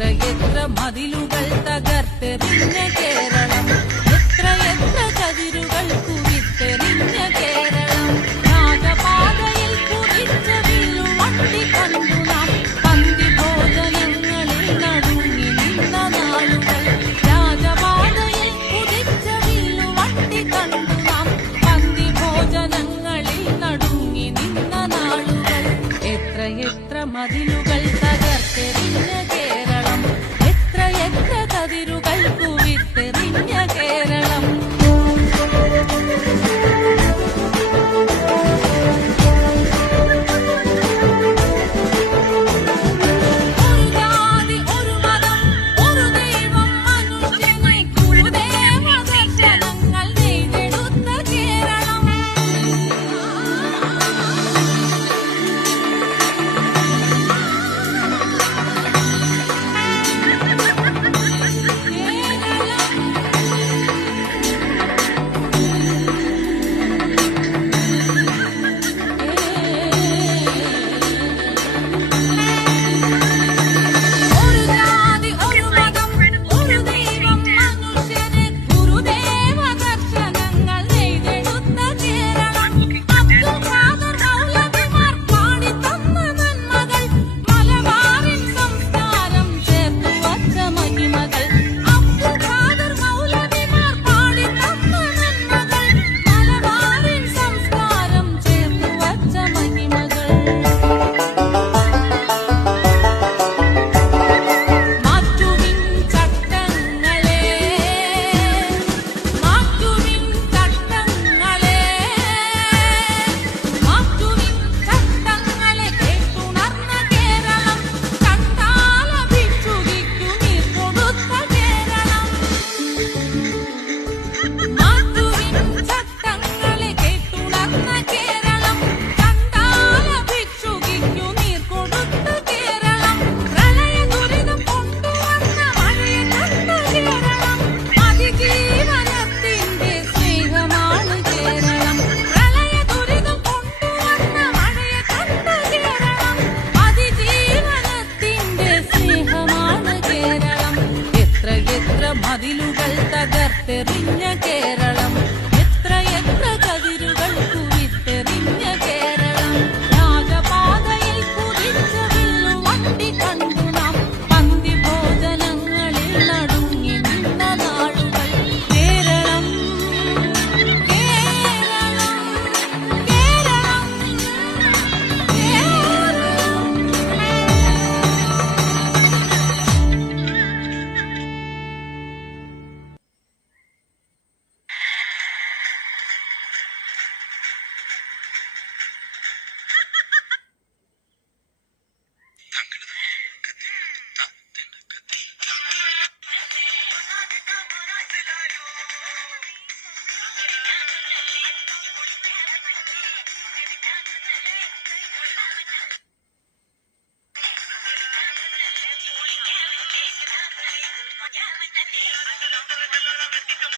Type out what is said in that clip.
എത്ര മതിലുകൾ തകർത്തെറിഞ്ഞ കേരളം, എത്ര കതിരുകൾ കുവിത്തെറിഞ്ഞ കേരളം. രാജപാതയിൽ കുതിച്ച വില്ലുവണ്ടി കണ്ടു നാം പന്തി ഭോജനങ്ങളിൽ നടുങ്ങി നിന്ന നാളുകൾ. രാജപാതയിൽ കുതിച്ച വില്ലുവണ്ടി കണ്ടു നാം പന്തി ഭോജനങ്ങളിൽ നടുങ്ങി നിന്ന നാളുകൾ. എത്ര മതിലുകൾ തകർത്തെറിഞ്ഞ കേരളം, എത്ര കതിരുകൾ കുവിത്തെറിഞ്ഞ കേരളം. മതിലുകൾ തകർത്തെറിഞ്ഞ